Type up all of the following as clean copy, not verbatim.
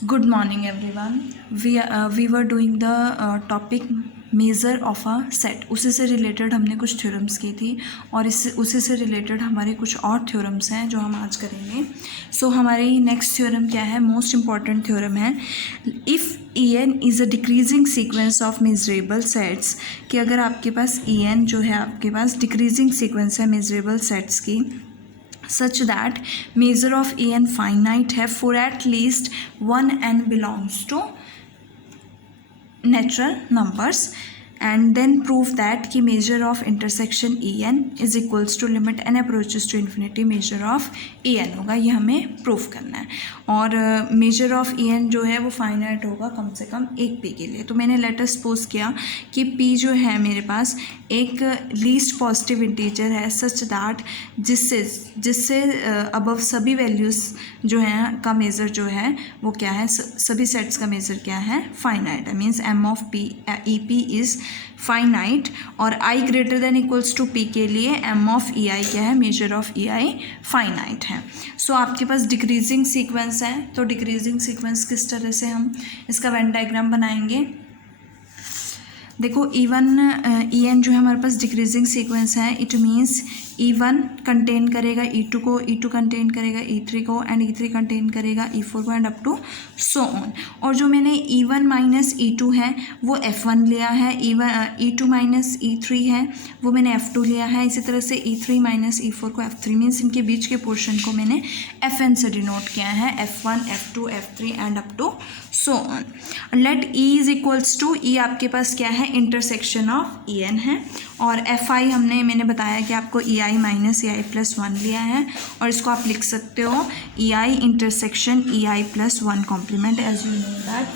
Good morning everyone. We were doing the topic measure of a set. उसी से related हमने कुछ theorems की थी और उसी से रिलेटेड हमारे कुछ और थ्योरम्स हैं जो हम आज करेंगे. सो हमारी नेक्स्ट थ्योरम क्या है? मोस्ट इम्पॉर्टेंट थ्योरम है. If En is a decreasing sequence of measurable sets, कि अगर आपके पास En जो है आपके पास डिक्रीजिंग सीक्वेंस है मेजरेबल सेट्स की, such that measure of En finite है for at least one n belongs to natural numbers, and then prove that कि measure of intersection En is equals to limit n approaches to infinity measure of En होगा. ये हमें proof करना है. और major of En जो है वो फाइनाइट होगा कम से कम एक पी के लिए. तो मैंने लेटर सपोज किया कि पी जो है मेरे पास एक लीस्ट पॉजिटिव इंटीजर है सच दैट जिससे अबव सभी वैल्यूज़ जो हैं का मेज़र जो है वो क्या है, सभी सेट्स का मेज़र क्या है, फाइनाइट है. Means M of P E P is finite. और I greater than equals to P के लिए एम ऑफ ई आई क्या है, measure of E I finite है. सो आपके पास डिक्रीजिंग सीक्वेंस है, तो डिक्रीजिंग सीक्वेंस किस तरह से हम इसका वेन डायग्राम बनाएंगे. देखो E1 जो है हमारे पास डिक्रीजिंग सीक्वेंस है. इट मीन्स E1 कंटेन करेगा E2 को, E2 कंटेन करेगा E3 को, एंड E3 कंटेन करेगा E4 को, and up to so on. और जो मैंने E1 माइनस E2 है वो F1 लिया है, E2 माइनस E3 है वो मैंने F2 लिया है. इसी तरह से E3 माइनस E4 को F3, मीन्स इनके बीच के पोर्शन को मैंने Fn से डिनोट किया है, F1 F2 F3 and up to so on. Let E is equals to, E आपके पास क्या है, इंटरसेक्शन ऑफ En है, और Fi मैंने बताया कि आपको EI माइनस EI प्लस 1 लिया है, और इसको आप लिख सकते हो EI intersection EI plus 1 complement. As you know that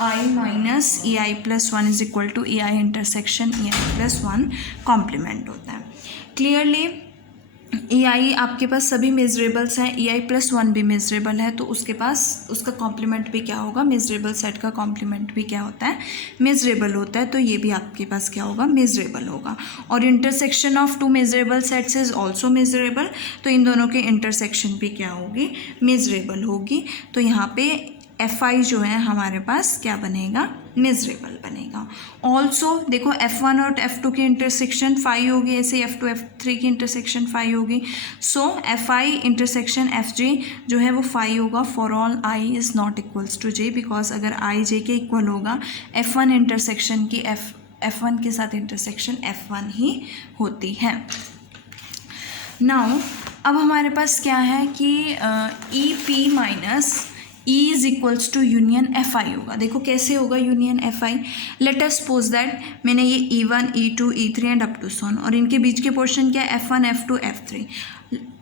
EI minus EI plus 1 is equal to EI intersection EI plus 1 complement होता है. क्लियरली EI आपके पास सभी मेजरेबल्स हैं, EI प्लस 1 भी मेजरेबल है, तो उसके पास उसका कॉम्प्लीमेंट भी क्या होगा, मेजरेबल सेट का कॉम्प्लीमेंट भी क्या होता है, मेजरेबल होता है. तो ये भी आपके पास क्या होगा, मेजरेबल होगा. और intersection of two measurable sets is also measurable, तो इन दोनों के इंटरसेक्शन भी क्या होगी, मेजरेबल होगी. तो यहाँ पे Fi जो है हमारे पास क्या बनेगा, मेजरेबल बनेगा. ऑल्सो देखो F1 और F2 की इंटरसेक्शन 5 होगी, ऐसे F2 F3 की इंटरसेक्शन 5 होगी. सो Fi इंटरसेक्शन Fj जो है वो 5 होगा for all I is not equals to J, because अगर I J के इक्वल होगा F1 इंटरसेक्शन की F1 के साथ इंटरसेक्शन F1 ही होती है. नाउ अब हमारे पास क्या है कि E P minus E is equals to union Fi होगा. देखो कैसे होगा union Fi. Let us suppose that मैंने ये E1 E2 E3 and up to sworn, और इनके बीच के पोर्शन क्या है, F1 F2 F3.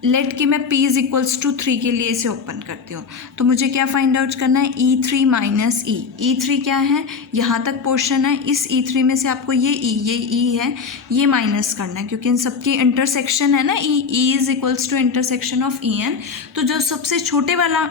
लेट कि मैं P इज इक्वल्स टू 3 के लिए इसे ओपन करती हूँ. तो मुझे क्या फाइंड आउट करना है, E3 माइनस E. E3 क्या है, यहाँ तक पोर्शन है, इस E3 में से आपको ये E है, ये माइनस करना है, क्योंकि इन सबकी इंटरसेक्शन है ना. E is equals to intersection of En. तो जो सबसे छोटे वाला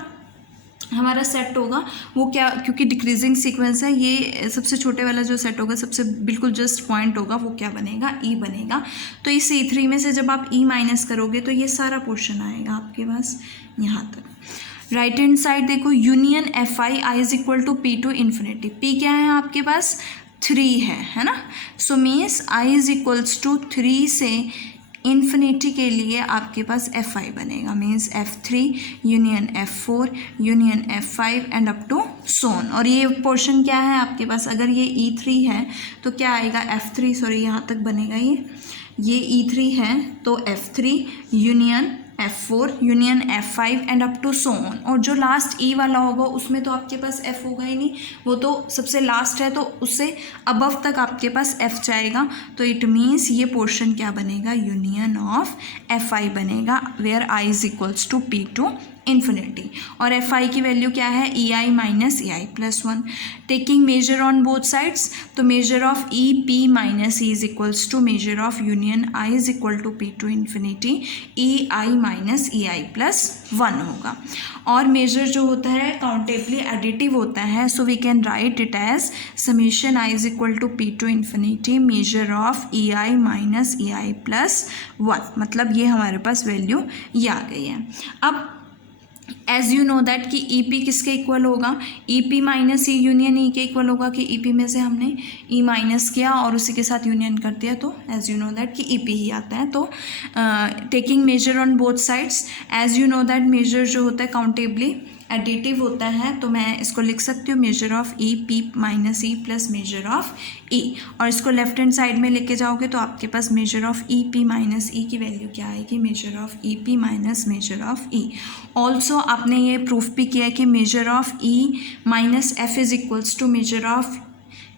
हमारा सेट होगा वो क्या, क्योंकि डिक्रीजिंग सीक्वेंस है, ये सबसे छोटे वाला जो सेट होगा, सबसे बिल्कुल जस्ट पॉइंट होगा, वो क्या बनेगा, E बनेगा. तो इस E3 में से जब आप E माइनस करोगे तो ये सारा पोर्शन आएगा आपके पास यहाँ तक. राइट हैंड साइड देखो, union Fi I is equal to P to infinity. P क्या है आपके पास, 3 है ना. So means I is equals to 3 से इन्फिनिटी के लिए आपके पास Fi बनेगा. Means F3 union F4 union F5 and up to so on. और ये पोर्शन क्या है आपके पास, अगर ये E3 है तो क्या आएगा, F3, सॉरी यहाँ तक बनेगा ये E3 है तो F3 union F4 union F5 and up to so on. और जो लास्ट E वाला होगा उसमें तो आपके पास F होगा ही नहीं, वो तो सबसे लास्ट है, तो उससे अबव तक आपके पास F जाएगा. तो इट मीन्स ये पोर्शन क्या बनेगा, यूनियन ऑफ Fi बनेगा, where I is equals to P to infinity. और Fi की वैल्यू क्या है, EI minus EI plus 1. Taking measure on both sides, तो measure of EP minus E is equals to measure of union I is equal to P to infinity EI minus EI plus 1 होगा. और major जो होता है countably additive होता है, so we can write it as summation I is equal to P to infinity measure of EI minus EI plus 1. मतलब ये हमारे पास वैल्यू ये आ गई है. अब एज यू नो दैट कि ई पी किसके इक्वल होगा, E P minus E union E के इक्वल होगा, कि ई पी में से हमने ई माइनस किया और उसी के साथ यूनियन कर दिया, तो एज यू नो दैट कि ई पी ही आता है। तो taking measure on both sides, as you know that measure जो होता है काउंटेबली एडिटिव होता है, तो मैं इसको लिख सकती हूँ measure of E P minus E plus measure of E, और इसको लेफ्ट हैंड साइड में लेके जाओगे तो आपके पास measure of E P minus E की वैल्यू क्या आएगी, measure of E P minus measure of E. Also आपने ये प्रूफ भी किया है कि measure of E minus F is equals to measure of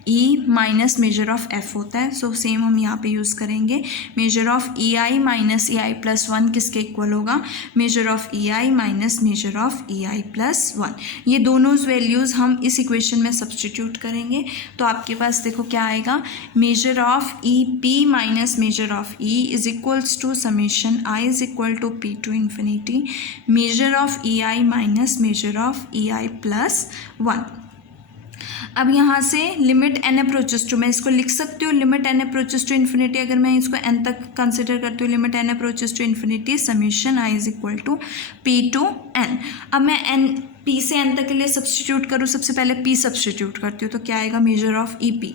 E minus measure of F होता है। सो सेम हम यहाँ पे यूज़ करेंगे, measure of E I minus E I plus one किसके इक्वल होगा, measure of E I minus measure of E I plus one. ये दोनों वैल्यूज़ हम इस इक्वेशन में सब्सटीट्यूट करेंगे, तो आपके पास देखो क्या आएगा, measure of E P minus measure of E is equals to summation I is equal to P to infinity measure of E I minus measure of E I plus one. अब यहाँ से limit N approaches to, मैं इसको लिख सकती हूँ limit N approaches to infinity, अगर मैं इसको एन तक कंसिडर करती हूँ, limit N approaches to infinity summation I is equal to P to n. अब मैं एन पी से एन तक के लिए सब्सटीट्यूट करूँ, सबसे पहले पी सब्सटीट्यूट करती हूँ, तो क्या आएगा, measure of E P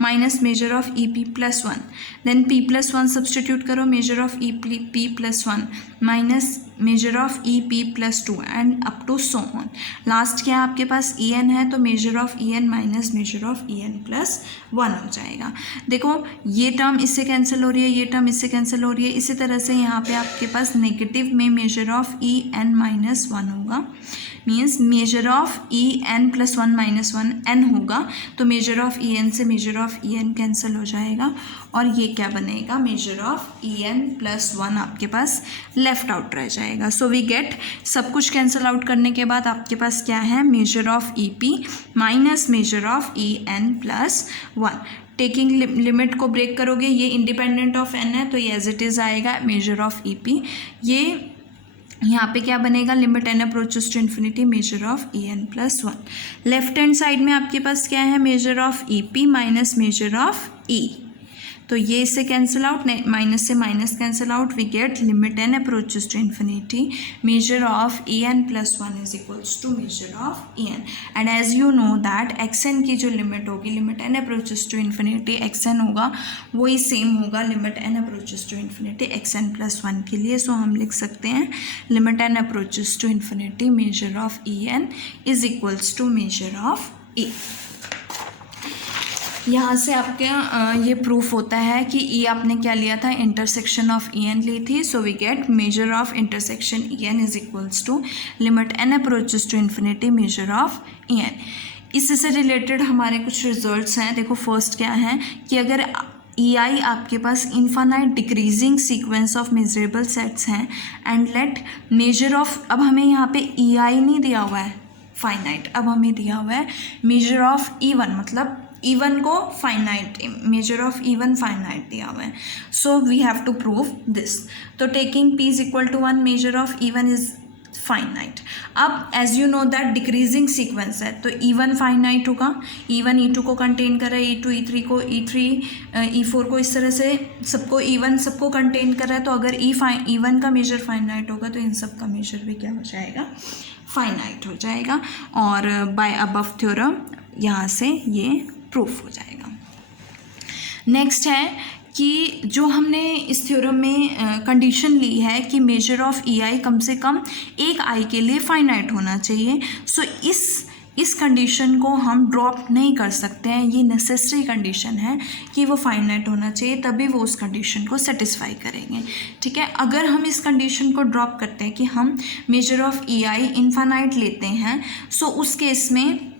minus measure of E P plus one, then P plus one substitute करो, measure of E P plus one minus measure of E P plus two and up to so on. Last क्या है आपके पास, E N है, तो measure of E N minus measure of E N plus one हो जाएगा। देखो ये टर्म इससे कैंसिल हो रही है, ये टर्म इससे कैंसिल हो रही है, इसी तरह से यहाँ पे आपके पास नेगेटिव में measure of E N minus one होगा, means measure of E N plus one minus one N होगा, तो मेजर ऑफ ई एन से measure of E N cancel हो जाएगा, और ये क्या बनेगा, measure of E N plus one आपके पास लेफ्ट आउट रह जाएगा। सो वी गेट, सब कुछ कैंसिल आउट करने के बाद आपके पास क्या है, measure of E P minus measure of E N plus one. Taking limit को ब्रेक करोगे, ये इंडिपेंडेंट ऑफ एन है तो ये एज इट इज़ आएगा मेजर ऑफ ई पी। ये यहाँ पे क्या बनेगा, limit N approaches to infinity measure of E N plus one. Left hand side में आपके पास क्या है, measure of E P minus measure of E, तो ये इससे कैंसिल आउट, माइनस से minus cancel out, we get limit N approaches to infinity measure of E N plus one is equals to measure of E n. And as you know that X n की जो limit होगी, limit N approaches to infinity X n होगा, वही same होगा limit N approaches to infinity X n plus one के लिए। So हम लिख सकते हैं limit N approaches to infinity measure of E N is equals to measure of E. यहाँ से आपके ये प्रूफ होता है कि ई आपने क्या लिया था, इंटरसेक्शन ऑफ ई एन ली थी। So we get measure of intersection E N is equals to limit N approaches to infinity measure of E n. इससे रिलेटेड हमारे कुछ रिजल्ट्स हैं। देखो फर्स्ट क्या है कि अगर ई आई आपके पास infinite decreasing sequence of measurable sets हैं एंड लेट मेजर ऑफ, अब हमें यहाँ पे ई आई नहीं दिया हुआ है फाइनाइट, अब हमें दिया हुआ है मेजर ऑफ ई वन, मतलब इवन को finite, measure of E one finite दिया हुआ है। So we have to prove this. तो taking P is equal to one, measure of E one is finite. अब as you know that decreasing sequence है, तो E one finite होगा, E one E two को contain कर रहा है, ई to E three को, ई थ्री ई फोर को, इस तरह से सबको ई वन सबको कंटेन कर रहा है। तो अगर ई वन का मेजर फाइनाइट होगा तो इन सब का मेजर भी क्या हो जाएगा, फाइनाइट हो जाएगा। और बाय अबव थ्योरम यहाँ से ये प्रूफ हो जाएगा। नेक्स्ट है कि जो हमने इस थ्योरम में कंडीशन ली है कि मेजर ऑफ ई आई कम से कम एक आई के लिए फाइनाइट होना चाहिए। सो इस कंडीशन को हम ड्रॉप नहीं कर सकते हैं, ये नेसेसरी कंडीशन है कि वो फाइनाइट होना चाहिए, तभी वो उस कंडीशन को सेटिस्फाई करेंगे। ठीक है, अगर हम इस कंडीशन को ड्रॉप करते हैं कि हम major of E I infinite लेते हैं, सो उस केस में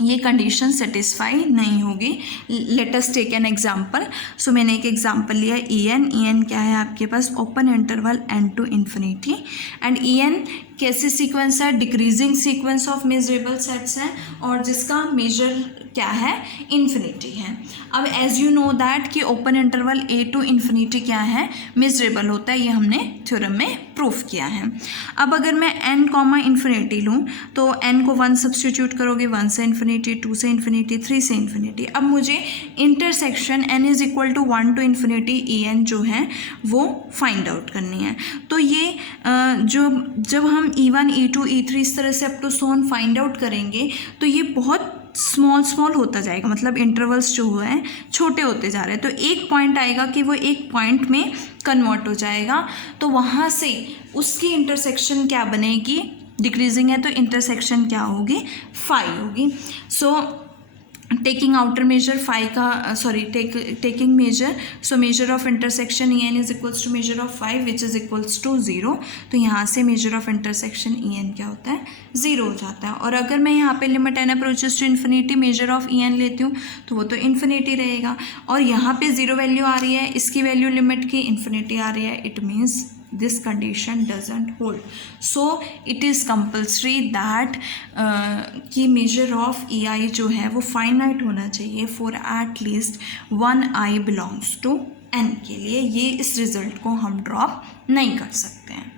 ये कंडीशन सेटिस्फाई नहीं होगी। Let us take an example. So मैंने एक एग्जांपल लिया ई एन क्या है आपके पास, open interval N to infinity, and E N कैसे सीक्वेंस है, decreasing sequence of measurable sets हैं और जिसका मेजर क्या है, इन्फिनिटी है। अब एज यू नो दैट कि open interval A to infinity क्या है, मेजरेबल होता है, ये हमने थ्योरम में प्रूफ किया है। अब अगर मैं एन कॉमा इन्फिनिटी लूँ तो एन को वन सब्सटीट्यूट करोगे, वन से इन्फिनिटी, टू से इन्फिनिटी, थ्री से इन्फिनिटी। अब मुझे intersection n is equal to one to infinity E n जो है वो फाइंड आउट करनी है। तो ये जब हम E1 E2 E3 इस तरह से up to so on find out करेंगे तो ये बहुत स्मॉल होता जाएगा, मतलब इंटरवल्स जो हैं छोटे होते जा रहे हैं। तो एक पॉइंट आएगा कि वो एक पॉइंट में कन्वर्ट हो जाएगा, तो वहाँ से उसकी इंटरसेक्शन क्या बनेगी, डिक्रीजिंग है तो इंटरसेक्शन क्या होगी, 5 होगी। So taking outer measure taking measure, so measure of intersection EN is equals to measure of 5 which is equals to 0। तो यहाँ से मेजर ऑफ इंटरसेक्शन EN क्या होता है, 0 हो जाता है। और अगर मैं यहाँ पे limit n approaches to infinity measure of EN लेती हूँ तो वो तो इन्फिनिटी रहेगा, और यहाँ पे 0 वैल्यू आ रही है, इसकी वैल्यू लिमिट की इन्फिनिटी आ रही है, it means this condition doesn't hold. So it is compulsory that कि measure of EI जो है वो finite होना चाहिए for at least 1 I belongs to N के लिए। ये इस रिजल्ट को हम ड्रॉप नहीं कर सकते हैं।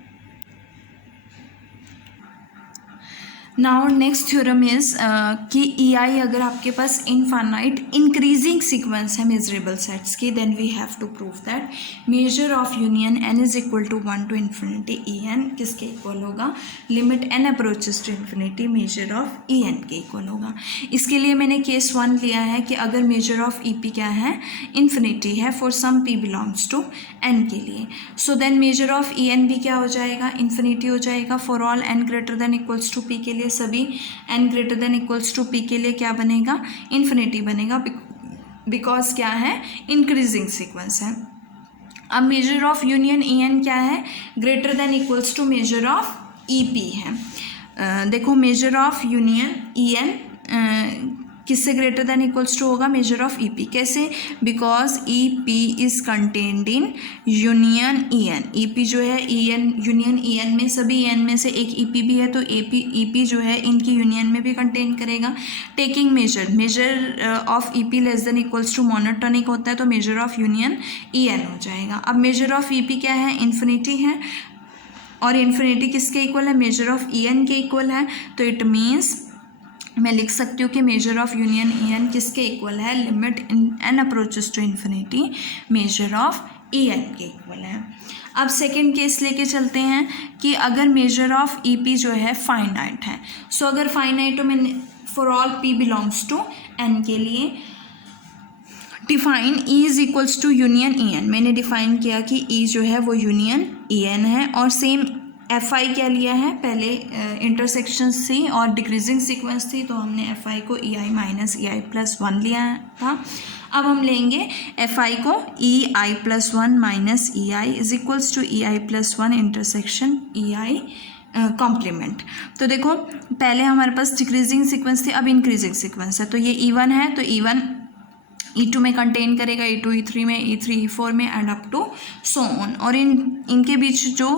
नाउ नेक्स्ट थ्योरम इज कि EI अगर आपके पास इनफाइनाइट इंक्रीजिंग सीक्वेंस है मेजरेबल सेट्स की, then we have to prove that measure of union n is equal to 1 to infinity EN किसके इक्वल होगा, limit n approaches to infinity measure of EN के equal होगा। इसके लिए मैंने case 1 लिया है कि अगर मेजर ऑफ EP क्या है, इन्फिनिटी है for some p belongs to n के लिए, so then measure of EN भी क्या हो जाएगा, इन्फिनिटी हो जाएगा for all n greater than equals to p के लिए। सभी n greater than equals to p के लिए क्या बनेगा, इन्फिनिटी बनेगा, बिकॉज क्या है, इंक्रीजिंग सीक्वेंस है। अब मेजर ऑफ यूनियन EN क्या है, greater than equals to measure of EP है। देखो मेजर ऑफ यूनियन EN किससे ग्रेटर देन इक्वल्स टू होगा, मेजर ऑफ EP। कैसे, because EP is contained in union EN। EP जो है EN यूनियन EN में, सभी EN में से एक EP भी है, तो EP जो है इनकी यूनियन में भी कंटेन करेगा। Taking measure of EP less than equals to monotonic होता है, तो मेजर ऑफ यूनियन EN हो जाएगा। अब मेजर ऑफ EP क्या है, इन्फिनिटी है, और इन्फिनिटी किसके इक्वल है, मेजर ऑफ EN के इक्वल है, तो इट मीन्स मैं लिख सकती हूँ कि मेजर ऑफ यूनियन EN किसके इक्वल है, limit n approaches to infinity measure of EN के इक्वल है। अब सेकेंड केस लेके चलते हैं कि अगर मेजर ऑफ EP जो है फाइनाइट है, सो अगर फाइनाइट, तो मैंने for all p belongs to n के लिए define E is equals to union EN। मैंने डिफाइन किया कि E जो है वो यूनियन EN है, और सेम FI क्या लिया है, पहले इंटरसेक्शन थी और डिक्रीजिंग सीक्वेंस थी, तो हमने FI को EI माइनस EI प्लस 1 लिया था। अब हम लेंगे FI को EI plus 1 minus EI is equals to EI plus 1 intersection EI complement. तो देखो पहले हमारे पास डिक्रीजिंग सीक्वेंस थी, अब इंक्रीजिंग सीक्वेंस है, तो ये E1 है, तो E1 E2 में कंटेन करेगा, E2 E3 में, E3 E4 में, and up to so on. और इनके बीच जो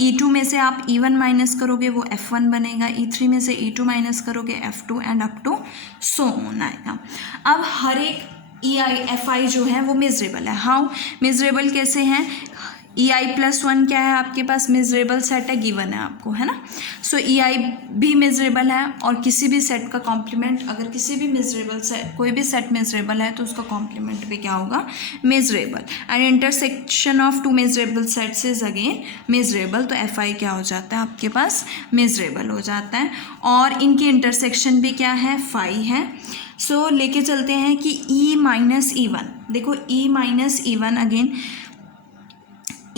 E2 में से आप E1 माइनस करोगे वो F1 बनेगा, E3 में से E2 माइनस करोगे F2, and up to so on आएगा। अब हर एक FI जो है वो मेजरेबल है। हाउ मेजरेबल कैसे हैं, EI प्लस 1 क्या है आपके पास, मेजरेबल सेट है, गिवन है आपको, है ना। सो EI भी मेजरेबल है, और किसी भी सेट का कॉम्प्लीमेंट, अगर किसी भी मेजरेबल सेट, कोई भी सेट मेजरेबल है तो उसका कॉम्प्लीमेंट भी क्या होगा, measurable. And intersection of two measurable sets is again measurable, तो FI क्या हो जाता है आपके पास, मेजरेबल हो जाता है, और इनकी इंटरसेक्शन भी क्या है, 5 है। सो लेके चलते हैं कि E माइनस E1, देखो E minus E1 again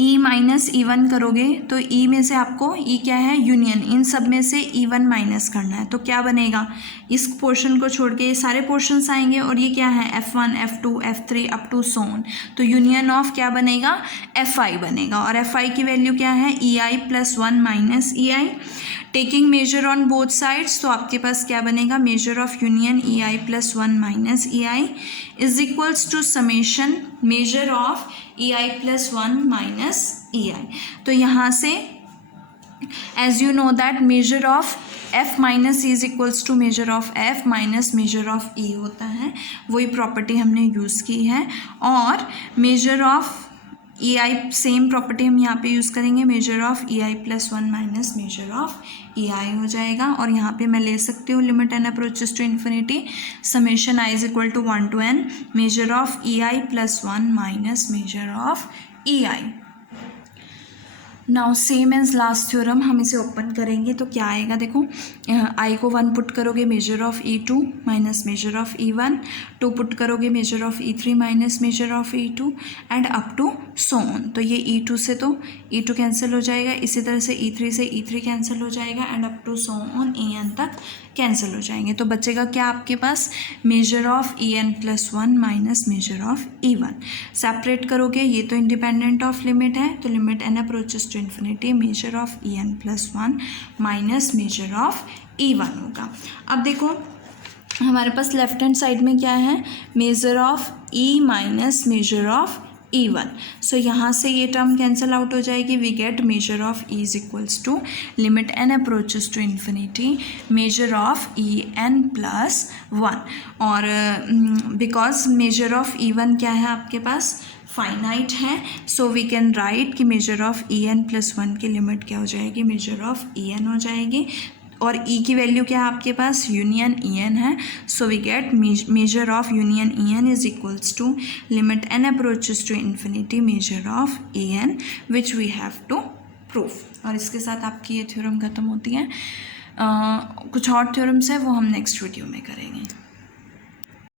E minus E1 करोगे तो E में से आपको E क्या है, यूनियन, इन सब में से E1 माइनस करना है, तो क्या बनेगा, इस पोर्शन को छोड़ के ये सारे पोर्शंस आएंगे, और ये क्या है, F1 F2 F3 up to so on, तो यूनियन ऑफ क्या बनेगा, FI बनेगा, और FI की वैल्यू क्या है, EI plus 1 minus EI। Taking measure on both sides, तो आपके पास क्या बनेगा, measure of union EI plus 1 minus EI is equals to summation measure of EI plus 1 minus EI। तो यहाँ से as you know that measure of F minus E is equals to measure of F minus measure of E होता है, वही property हमने use की है। और major of EI same property हम यहाँ पे यूज़ करेंगे, measure of EI plus 1 minus measure of EI हो जाएगा, और यहाँ पे मैं ले सकती हूँ limit n approaches to infinity summation I is equal to 1 to n measure of EI plus 1 minus measure of EI। Now same as last theorem हम इसे ओपन करेंगे तो क्या आएगा, देखो आई को 1 पुट करोगे measure of E2 minus measure of E1, 2 put करोगे measure of E3 minus measure of E2 and up to so on. तो ये E2 से तो E2 कैंसिल हो जाएगा, इसी तरह से E3 से E3 कैंसिल हो जाएगा and up to so on En तक कैंसिल हो जाएंगे। तो बचेगा क्या आपके पास, measure of En+1 minus measure of E1। Separate करोगे, ये तो इंडिपेंडेंट ऑफ लिमिट है, तो limit n approaches to infinity measure of En+1 minus measure of E1 होगा। अब देखो हमारे पास लेफ्ट हैंड साइड में क्या है, measure of E minus measure of E1। So यहाँ से ये टर्म कैंसिल आउट हो जाएगी, we get measure of E is equals to limit n approaches to infinity measure of En+1। और बिकॉज मेजर ऑफ E1 क्या है आपके पास, finite है, सो वी कैन राइट कि मेजर ऑफ En+1 की limit क्या हो जाएगी, मेजर ऑफ En हो जाएगी। और E की वैल्यू क्या है आपके पास, यूनियन En है, so we get measure of union En is equals to limit n approaches to infinity measure of En which we have to prove. और इसके साथ आपकी ये थ्योरम खत्म होती है। कुछ और थ्योरम्स है वो हम नेक्स्ट वीडियो में करेंगे।